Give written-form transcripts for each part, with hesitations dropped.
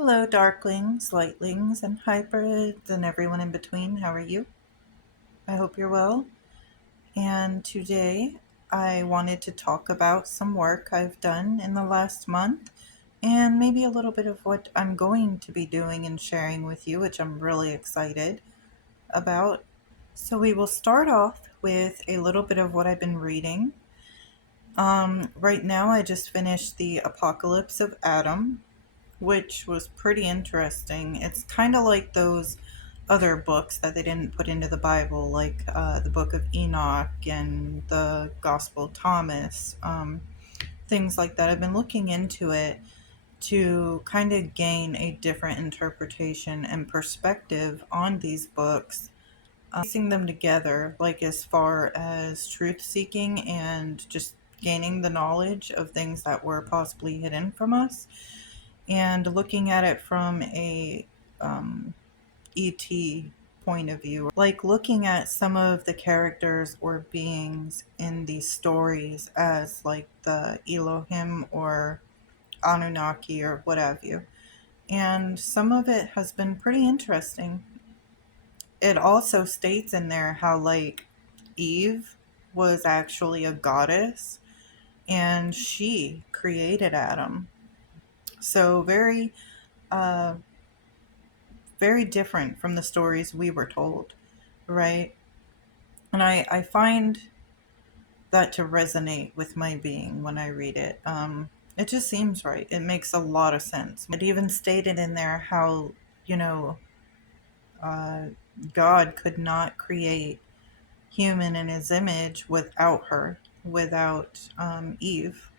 Hello, darklings, lightlings, and hybrids, and everyone in between. How are you? I hope you're well. And today I wanted to talk about some work I've done in the last month and maybe a little bit of what I'm going to be doing and sharing with you, which I'm really excited about. So, we will start off with a little bit of what I've been reading. Right now, I just finished The Apocalypse of Adam, which was pretty interesting. It's kind of like those other books that they didn't put into the Bible, like the Book of Enoch and the Gospel of Thomas, things like that. I've been looking into it to kind of gain a different interpretation and perspective on these books, piecing them together, like as far as truth seeking and just gaining the knowledge of things that were possibly hidden from us and looking at it from a ET point of view, like looking at some of the characters or beings in these stories as like the Elohim or Anunnaki or what have you. And some of it has been pretty interesting. It also states in there how, like, Eve was actually a goddess and she created Adam. So, uh, very different from the stories we were told, right? And I find that to resonate with my being when I read it. It just seems right. It makes a lot of sense. It even stated in there how, you know, uh, God could not create human in his image without her, without Eve.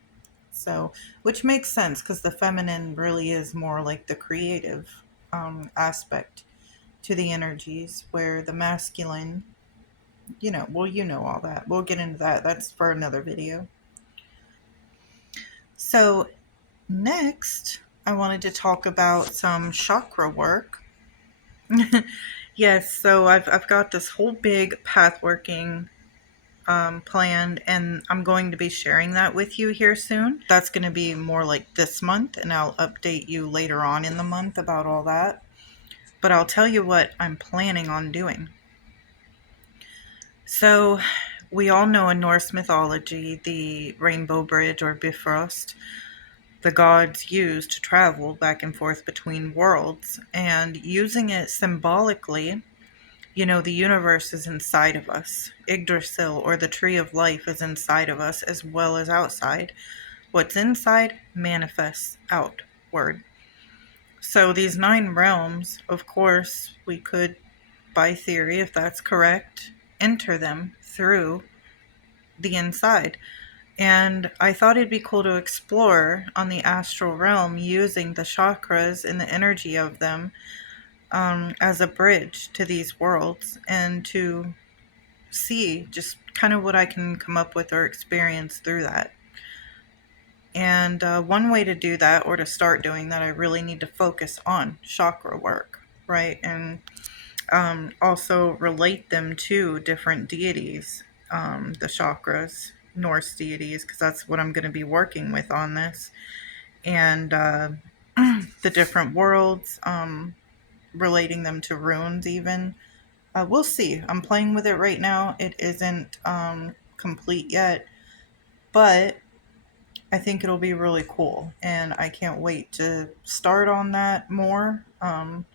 So, which makes sense because the feminine really is more like the creative aspect to the energies, where the masculine, well, you know all that. We'll get into that. That's for another video. So, next, I wanted to talk about some chakra work. Yes, so I've got this whole big path working planned, and I'm going to be sharing that with you here soon. That's going to be more like this month, and I'll update you later on in the month about all that. But I'll tell you what I'm planning on doing. So, we all know in Norse mythology the rainbow bridge or Bifrost the gods used to travel back and forth between worlds, and using it symbolically, the universe is inside of us. Yggdrasil, or the tree of life, is inside of us as well as outside. What's inside manifests outward. So these 9 realms, of course, we could, by theory, if that's correct, enter them through the inside. And I thought it'd be cool to explore on the astral realm using the chakras and the energy of them as a bridge to these worlds, and to see just kind of what I can come up with or experience through that. And one way to do that, or to start doing that, I really need to focus on chakra work, right? And also relate them to different deities, the chakras, Norse deities, because that's what I'm going to be working with on this. And the different worlds, relating them to runes, even. We'll see. I'm playing with it right now. It isn't complete yet, but I think it'll be really cool. And I can't wait to start on that more. And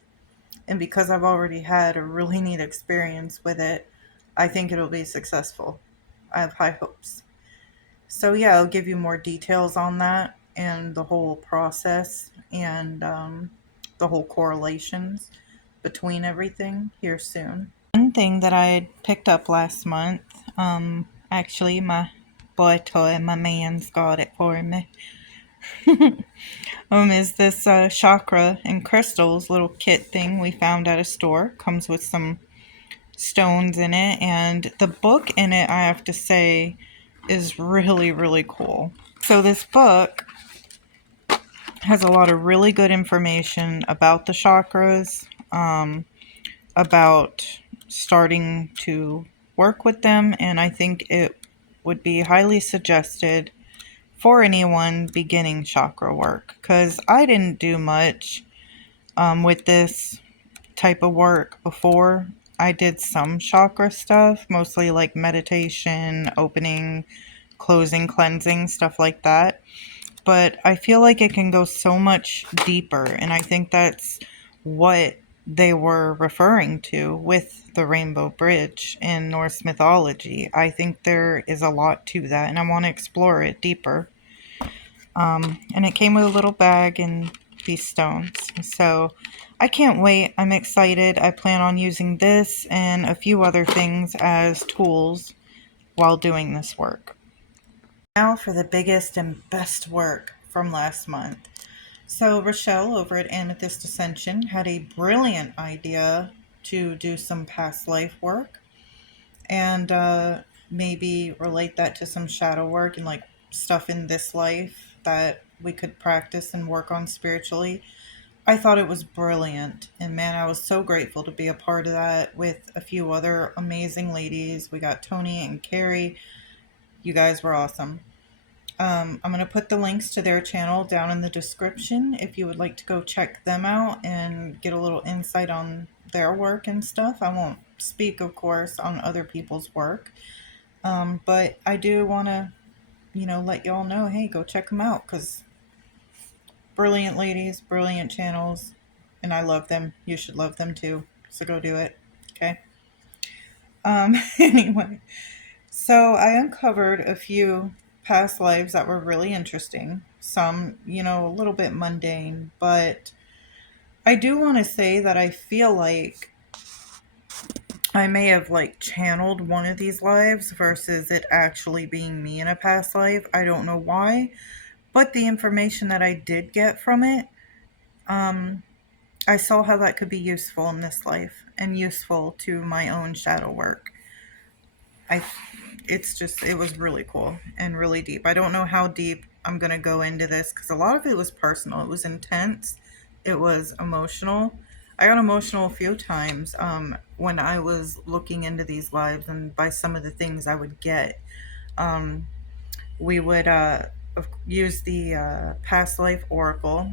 because I've already had a really neat experience with it, I think it'll be successful. I have high hopes. So, yeah, I'll give you more details on that and the whole process, and the whole correlations between everything here soon. One thing that I had picked up last month, actually, my boy toy, my man's got it for me, is this chakra and crystals little kit thing we found at a store. Comes with some stones in it, and the book in it, I have to say, is really, really cool. So this book has a lot of really good information about the chakras, about starting to work with them, and I think it would be highly suggested for anyone beginning chakra work, because I didn't do much With this type of work before, I did some chakra stuff, mostly like meditation, opening, closing, cleansing, stuff like that. But I feel like it can go so much deeper, and I think that's what they were referring to with the Rainbow Bridge in Norse mythology. I think there is a lot to that, and I want to explore it deeper. And it came with a little bag and these stones. So I can't wait. I'm excited. I plan on using this and a few other things as tools while doing this work. Now for the biggest and best work from last month. So Rochelle over at Amethyst Ascension had a brilliant idea to do some past life work and maybe relate that to some shadow work and like stuff in this life that we could practice and work on spiritually. I thought it was brilliant. And man, I was so grateful to be a part of that with a few other amazing ladies. We got Tony and Carrie. You guys were awesome. I'm going to put the links to their channel down in the description if you would like to go check them out and get a little insight on their work and stuff. I won't speak, of course, on other people's work, but I do want to, let y'all know, hey, go check them out because brilliant ladies, brilliant channels, and I love them. You should love them too. So go do it. Okay. Anyway, so I uncovered a few past lives that were really interesting. Some, a little bit mundane, but I do want to say that I feel like I may have like channeled one of these lives versus it actually being me in a past life. I don't know why, but the information that I did get from it, um, I saw how that could be useful in this life and useful to my own shadow work. I it was really cool and really deep. I don't know how deep I'm going to go into this because a lot of it was personal. It was intense. It was emotional. I got emotional a few times when I was looking into these lives and by some of the things I would get. Um, we would use the Past Life Oracle,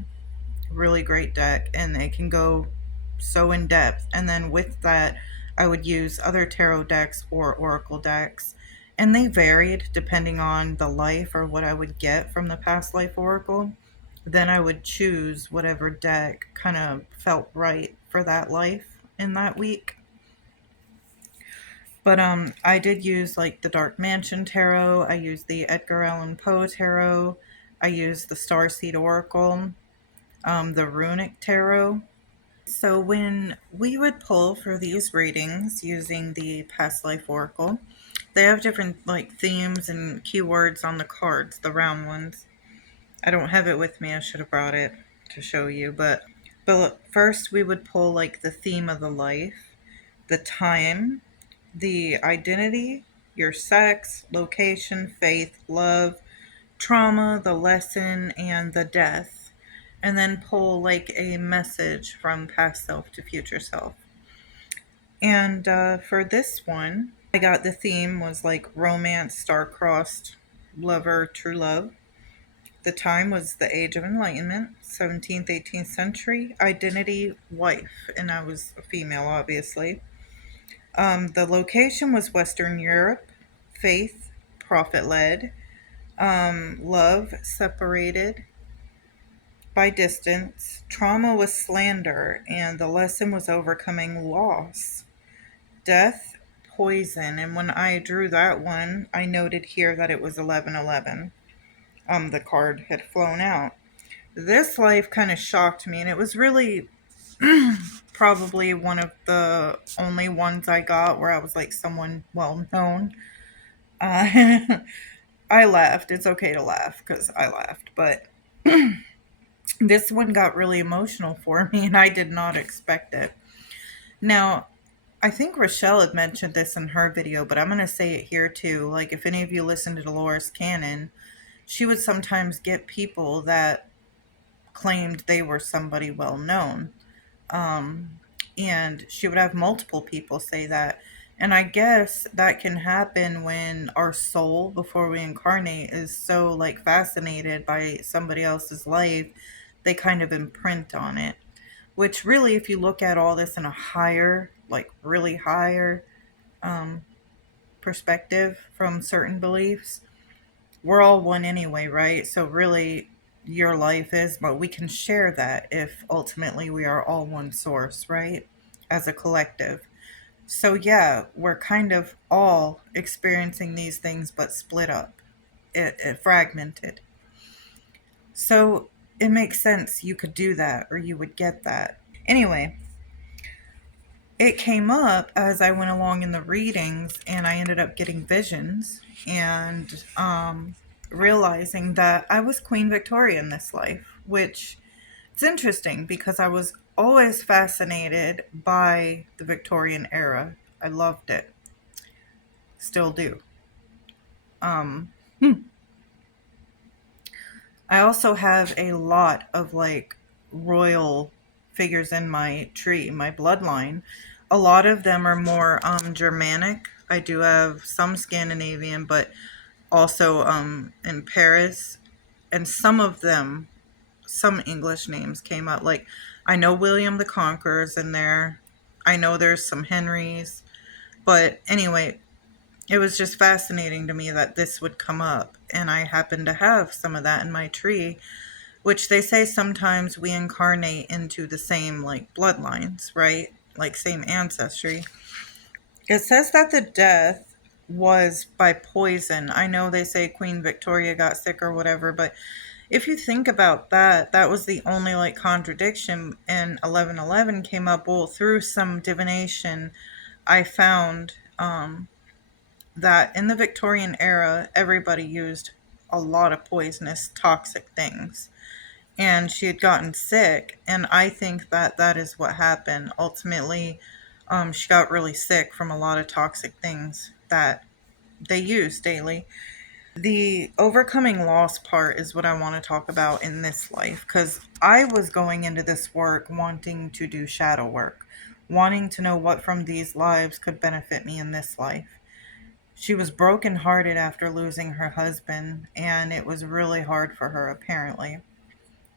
really great deck, and it can go so in depth. And then with that, I would use other tarot decks or oracle decks, and they varied depending on the life or what I would get from the past life oracle. Then I would choose whatever deck kind of felt right for that life in that week. But I did use like the Dark Mansion Tarot. I used the Edgar Allan Poe Tarot. I used the Starseed Oracle, the Runic Tarot. So when we would pull for these readings using the Past Life Oracle, they have different like themes and keywords on the cards, the round ones. I don't have it with me. I should have brought it to show you, but first we would pull like the theme of the life, the time, the identity, your sex, location, faith, love, trauma, the lesson, and the death, and then pull like a message from past self to future self. And for this one, I got the theme was like romance, star-crossed, lover, true love. The time was the Age of Enlightenment, 17th, 18th century. Identity, wife, and I was a female, obviously. The location was Western Europe. Faith, prophet led. Love, separated by distance. Trauma was slander, and the lesson was overcoming loss. Death, poison, and when I drew that one, I noted here that it was 1111. The card had flown out. This life kind of shocked me, and it was really probably one of the only ones I got where I was like someone well known. Uh, I laughed. It's okay to laugh because I laughed, but this one got really emotional for me, and I did not expect it. Now, I think Rochelle had mentioned this in her video, but I'm going to say it here too. Like, if any of you listen to Dolores Cannon, she would sometimes get people that claimed they were somebody well known. Um, and she would have multiple people say that. And I guess that can happen when our soul, before we incarnate, is so like fascinated by somebody else's life, they kind of imprint on it. which really, if you look at all this in a higher, like really higher um, perspective from certain beliefs, we're all one anyway, right? So really, your life is, but we can share that if ultimately we are all one source, right? As a collective. So yeah, we're kind of all experiencing these things, but split up, it fragmented. So it makes sense you could do that, or you would get that. Anyway, it came up as I went along in the readings, and I ended up getting visions and realizing that I was Queen Victoria in this life, which it's interesting because I was always fascinated by the Victorian era. I loved it, still do. Um, I also have a lot of like royal figures in my tree, my bloodline. A lot of them are more Germanic. I do have some Scandinavian, but also in Paris, and some of them, some English names came up. Like I know William the Conqueror's in there. I know there's some Henrys, but anyway, it was just fascinating to me that this would come up, and I happen to have some of that in my tree, which they say sometimes we incarnate into the same like bloodlines, right? Like same ancestry. It says that the death was by poison. I know they say Queen Victoria got sick or whatever, but if you think about that, that was the only like contradiction. And 1111 came up, well, through some divination I found that in the Victorian era everybody used a lot of poisonous toxic things, and she had gotten sick, and I think that that is what happened ultimately. She got really sick from a lot of toxic things that they use daily. The overcoming loss part is what I want to talk about in this life, because I was going into this work wanting to do shadow work, wanting to know what from these lives could benefit me in this life. She was brokenhearted after losing her husband, and it was really hard for her, apparently,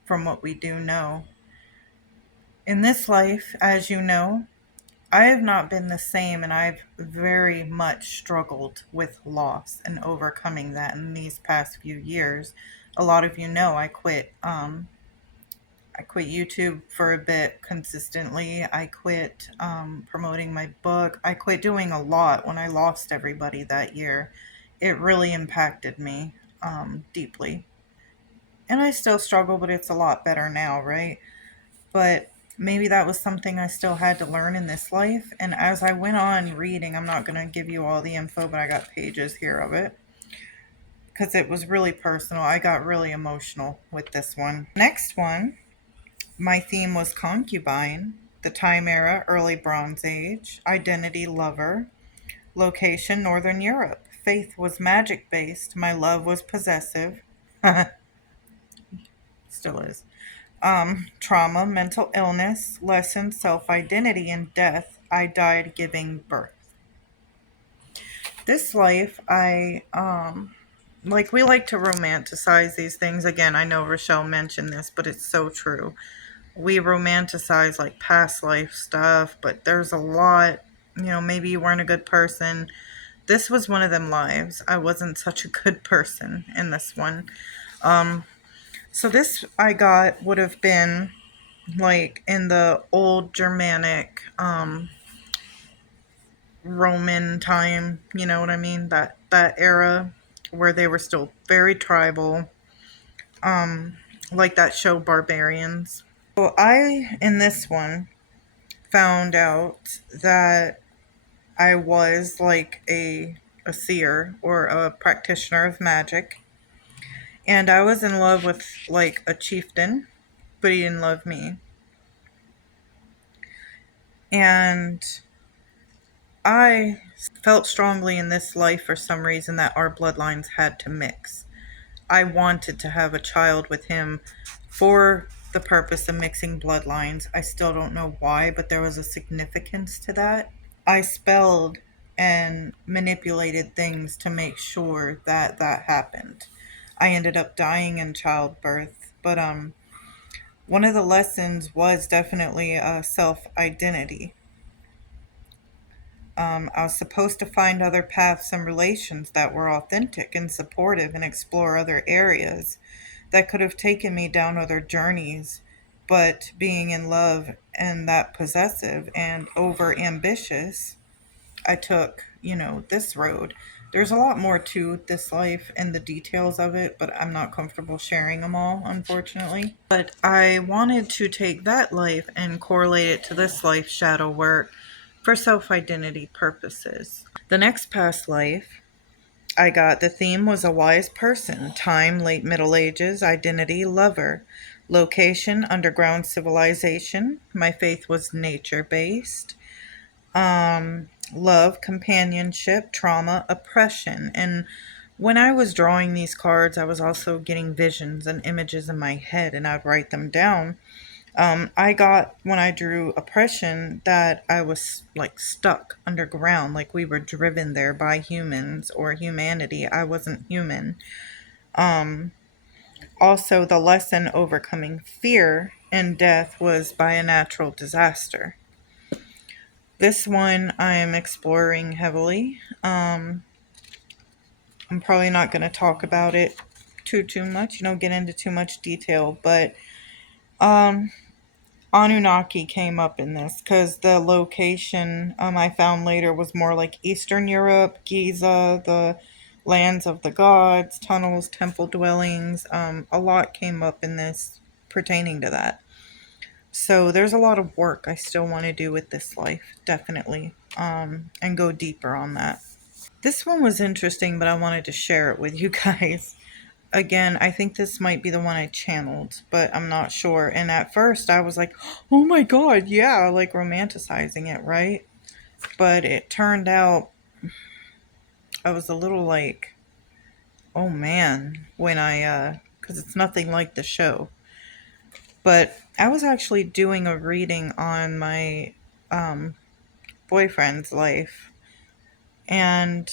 from what we do know. In this life, as you know, I have not been the same, and I've very much struggled with loss and overcoming that in these past few years. A lot of you know I quit YouTube for a bit consistently. I quit promoting my book. I quit doing a lot when I lost everybody that year. It really impacted me deeply. And I still struggle, but it's a lot better now, right? But maybe that was something I still had to learn in this life. And as I went on reading, I'm not going to give you all the info, but I got pages here of it because it was really personal. I got really emotional with this one. Next one, my theme was concubine, the time era, early Bronze Age, identity lover, location, Northern Europe. Faith was magic based. My love was possessive. Still is. Trauma, mental illness, lesson, self identity, and death. I died giving birth. This life, like we like to romanticize these things. Again, I know Rochelle mentioned this, but it's so true. We romanticize like past life stuff, but there's a lot, maybe you weren't a good person. This was one of them lives. I wasn't such a good person in this one. So this I got would have been like in the old Germanic Roman time, you know what I mean? That era where they were still very tribal, like that show Barbarians. So I in this one found out that I was like a seer or a practitioner of magic, and I was in love with like a chieftain, but he didn't love me. And I felt strongly in this life for some reason that our bloodlines had to mix. I wanted to have a child with him for the purpose of mixing bloodlines. I still don't know why, but there was a significance to that. I spelled and manipulated things to make sure that that happened. I ended up dying in childbirth, but One of the lessons was definitely self identity. I was supposed to find other paths and relations that were authentic and supportive and explore other areas that could have taken me down other journeys. But being in love and that possessive and over ambitious, I took, this road. There's a lot more to this life and the details of it, but I'm not comfortable sharing them all, unfortunately. But I wanted to take that life and correlate it to this life shadow work for self identity purposes. The next past life, I got the theme was a wise person, time, late Middle Ages, identity, lover, location, underground civilization. My faith was nature based. Love, companionship, trauma, oppression. And when I was drawing these cards, I was also getting visions and images in my head, and I'd write them down. I got when I drew oppression that I was like stuck underground, like we were driven there by humans or humanity. I wasn't human. Also, the lesson overcoming fear and death was by a natural disaster. This one I am exploring heavily. I'm probably not going to talk about it too much, get into too much detail, but um, Anunnaki came up in this because the location I found later was more like Eastern Europe, Giza, the lands of the gods, tunnels, temple dwellings. A lot came up in this pertaining to that. So there's a lot of work I still want to do with this life, definitely, and go deeper on that. This one was interesting, but I wanted to share it with you guys. Again, I think this might be the one I channeled, but I'm not sure. And at first, I was like, oh my god, yeah, like romanticizing it, right? But it turned out I was a little like, oh man, when because it's nothing like the show. But I was actually doing a reading on my um, boyfriend's life, and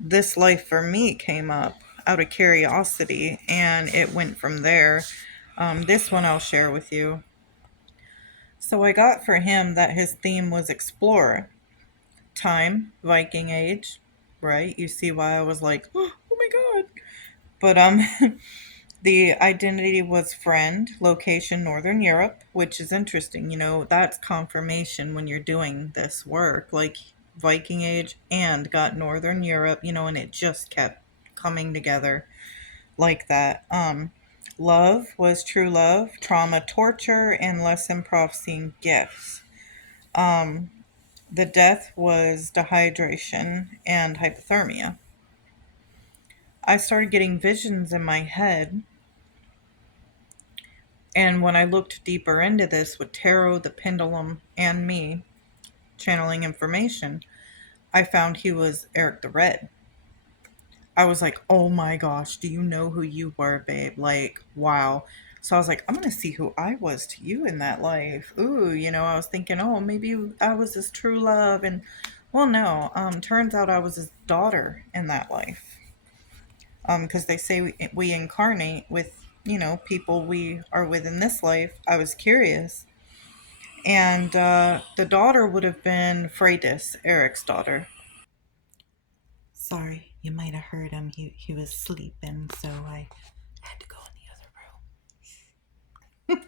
this life for me came up out of curiosity, and it went from there. This one I'll share with you. So I got for him that his theme was explorer, time, Viking age, right? You see why I was like, oh my god. But the identity was friend, location Northern Europe, which is interesting. That's confirmation when you're doing this work, like Viking age and got Northern Europe, and it just kept coming together like that. Love was true love, trauma, torture, and lesson prophecy gifts. Um, the death was dehydration and hypothermia. I started getting visions in my head, and when I looked deeper into this with tarot, the pendulum, and me channeling information, I found he was Eric the Red. I was like, oh my gosh, do you know who you were, babe? Like, wow. So I was like, I'm going to see who I was to you in that life. Ooh, I was thinking, oh, maybe I was his true love. And, well, no, turns out I was his daughter in that life. Because they say we incarnate with, people we are with in this life. I was curious. And the daughter would have been Freydis, Eric's daughter. Sorry, you might have heard him. He was sleeping, so I had to go in the other room.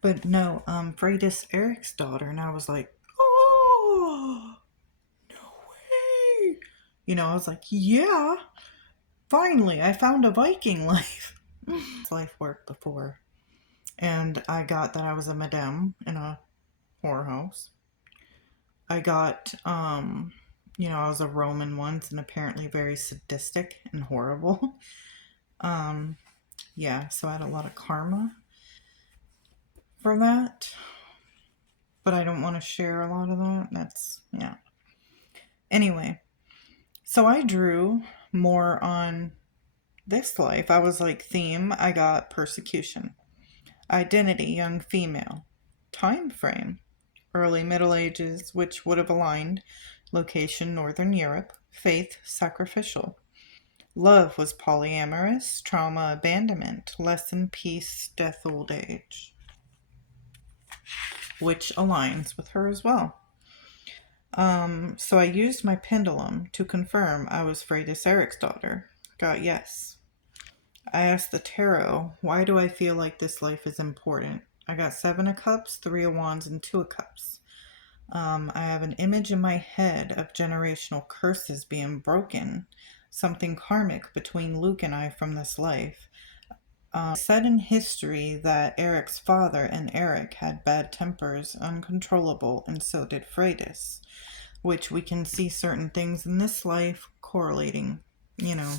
But no, Freydis Eric's daughter, and I was like, oh, no way. I was like, yeah, finally, I found a Viking life. Life work before, and I got that I was a madame in a whorehouse. I got, I was a Roman once, and apparently very sadistic and horrible. Um, yeah, so I had a lot of karma for that, but I don't want to share a lot of that. That's, yeah. Anyway, so I drew more on this life. I was like, theme, I got persecution, identity, young female, time frame, early Middle Ages, which would have aligned, location, Northern Europe, faith, sacrificial. Love was polyamorous, trauma abandonment, lesson peace, death old age, which aligns with her as well. So I used my pendulum to confirm I was Freydis Eric's daughter. Got yes. I asked the tarot, why do I feel like this life is important? I got 7 of Cups, 3 of Wands, and 2 of Cups. I have an image in my head of generational curses being broken, something karmic between Luke and I from this life. Said in history that Eric's father and Eric had bad tempers, uncontrollable, and so did Freydis, which we can see certain things in this life correlating, you know,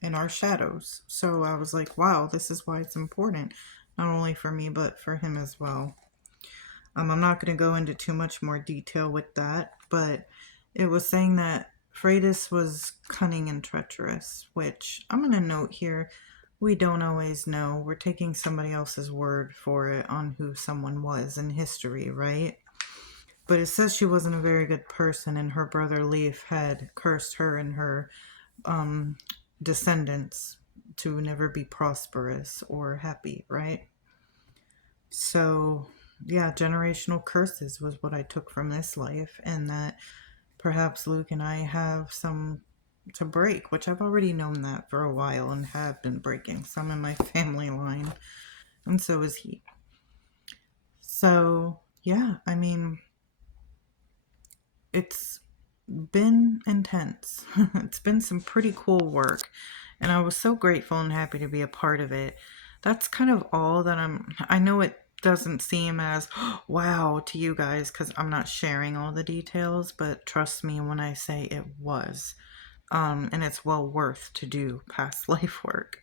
in our shadows. So I was like, wow, this is why it's important, not only for me, but for him as well. I'm not going to go into too much more detail with that, but it was saying that Freydis was cunning and treacherous, which I'm going to note here. We don't always know. We're taking somebody else's word for it on who someone was in history, right? But it says she wasn't a very good person, and her brother Leif had cursed her and her descendants to never be prosperous or happy, right? So, yeah, generational curses was what I took from this life, and that perhaps Luke and I have some to break, which I've already known that for a while and have been breaking some in my family line, and so is he. So, yeah, I mean, it's been intense. It's been some pretty cool work, and I was so grateful and happy to be a part of it. That's kind of all that I know it doesn't seem as wow to you guys because I'm not sharing all the details, but trust me when I say it was. And it's well worth to do past life work.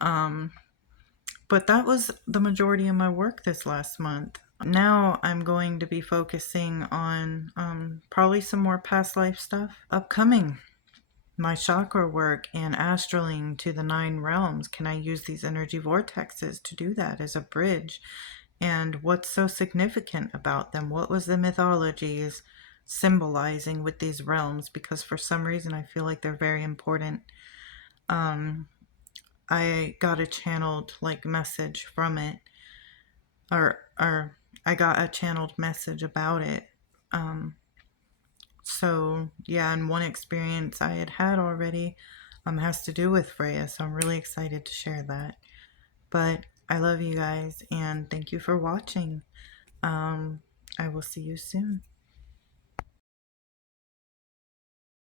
But that was the majority of my work this last month. Now I'm going to be focusing on probably some more past life stuff upcoming. My chakra work and astraling to the 9 realms. Can I use these energy vortexes to do that as a bridge? And what's so significant about them? What was the mythologies symbolizing with these realms? Because for some reason I feel like they're very important. I got a channeled like message from it, or I got a channeled message about it. So yeah, and one experience I had already has to do with Freya, so I'm really excited to share that. But I love you guys and thank you for watching. I will see you soon.